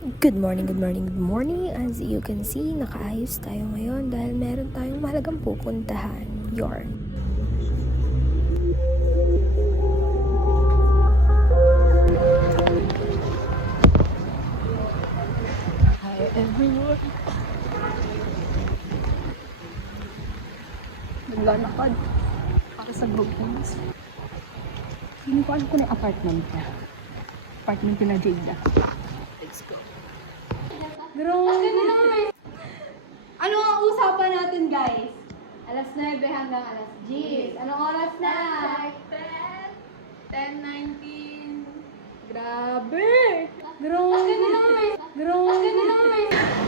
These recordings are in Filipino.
Good morning, good morning, good morning. As you can see, nakaayos tayo ngayon dahil meron tayong mahalagang pupuntahan. Yarn. Hi everyone. Naglalakad para sa groupings. Hindi ko alam kung yung apartment niya. Apartment nila Jada. Let's go. Ano ang usapan natin, guys? Alas 9 hanggang alas 10. Anong oras na? 10:19. Grabe!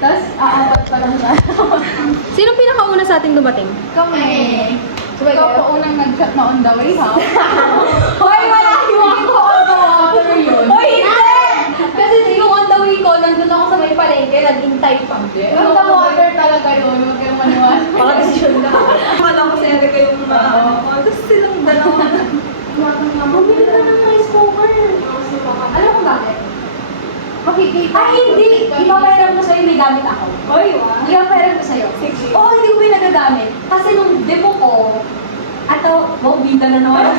Tapos, aapat pa lang tayo. Sinong pinakauna sa ating dumating? Kami. Ikaw pa unang nag-chat na on the way, ha? Hoy, wala yung ako on the water yun. Hoy, hindi! Kasi yung on the way ko, nandun ako sa may palengke, nag-intay pa. On the water talaga yun, huwag kayong maniwala. Baka desisyon na. Akala ko sa'yo kayong tapos silang dalawa. Bumili ka ng rice cooker. Alam mo bakit? Makikita. Ay, hindi! Ipapayaran ko sa'yo, may gamit ako. Oy, wow. Ipapayaran ko sa'yo. Oo, hindi ko pinagagamit. Kasi nung depo ko, wow, bida na naman.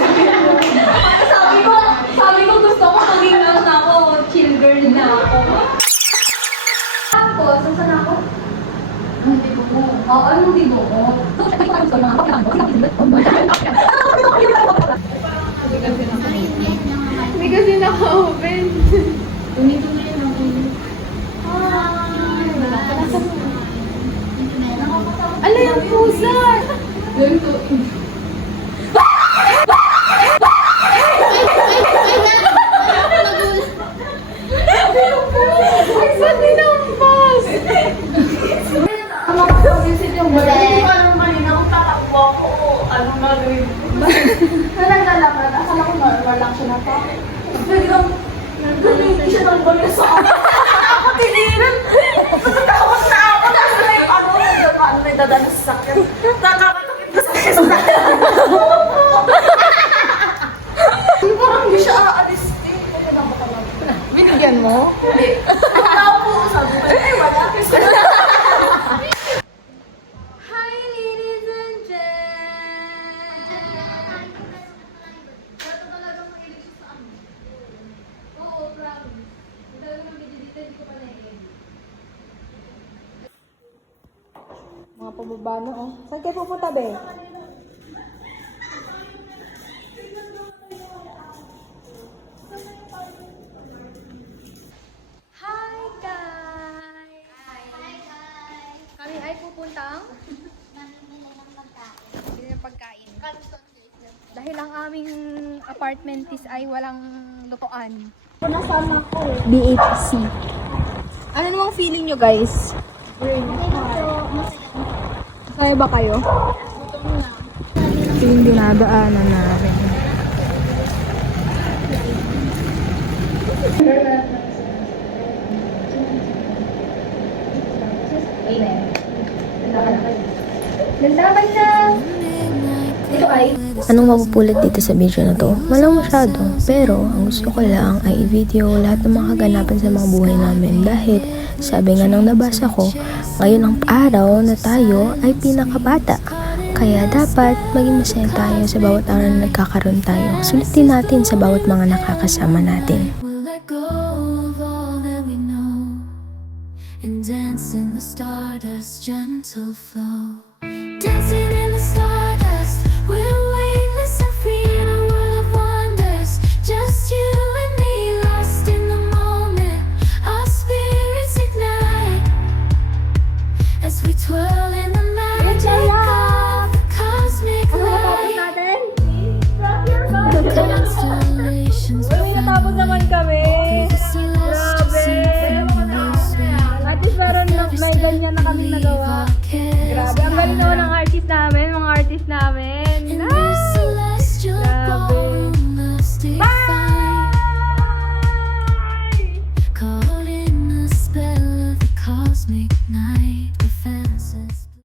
sabi ko gusto ko maging lang na ako, chill girl na ako. Tapos, saan ako? Anong depo ko? Oo, anong depo ko? Hindi kasi naka-open. Dito na yun ang ano yung pusa? Yung to. Ay, saan dinampas? Ano ko pag-isip yung bala? Hindi ko alam kanina kung tatakbo ako o anong gagawin ko. Na naglalakad, akala ko normal lang siya na to. Biglang, naglalakad siya ng bala sa akin. Ako tinilan. Natatakot na ako. Nasa na yung paano may dadaan sa sakit. Nakakatakit na sakit. Parang hindi siya aalis eh. Kaya lang ako lang. Binigyan mo? Hindi. Ang tao po, sabi ko, ay wala. Hi, ladies and gentlemen. Ito talagang mahilig siya sa amin. Oo, promise. Ang talagang mag-edit dito, hindi ko pa na-edit. Mga pababa na oh. Saan kayo pupunta, be? Hi, guys! Hi, guys! Kami ay pupuntang bili ng pagkain. Dahil ang aming apartment is ay walang lutuan. BHC. Ano namang feeling nyo, guys? Masaya ba kayo? Ito yung dinadaanan namin. Nagdaman na! Ito ay... Anong mapupulot dito sa video na to? Walang masyado. Pero, ang gusto ko lang ay i-video lahat ng mga kaganapan sa mga buhay namin. Dahil, sabi nga nang nabasa ko, ngayon ang araw na tayo ay pinakabata. Kaya dapat maging masaya tayo sa bawat araw na nagkakaroon tayo. Sulitin natin sa bawat mga nakakasama natin. We'll let go of all that we know and dance in the stardust gentle flow.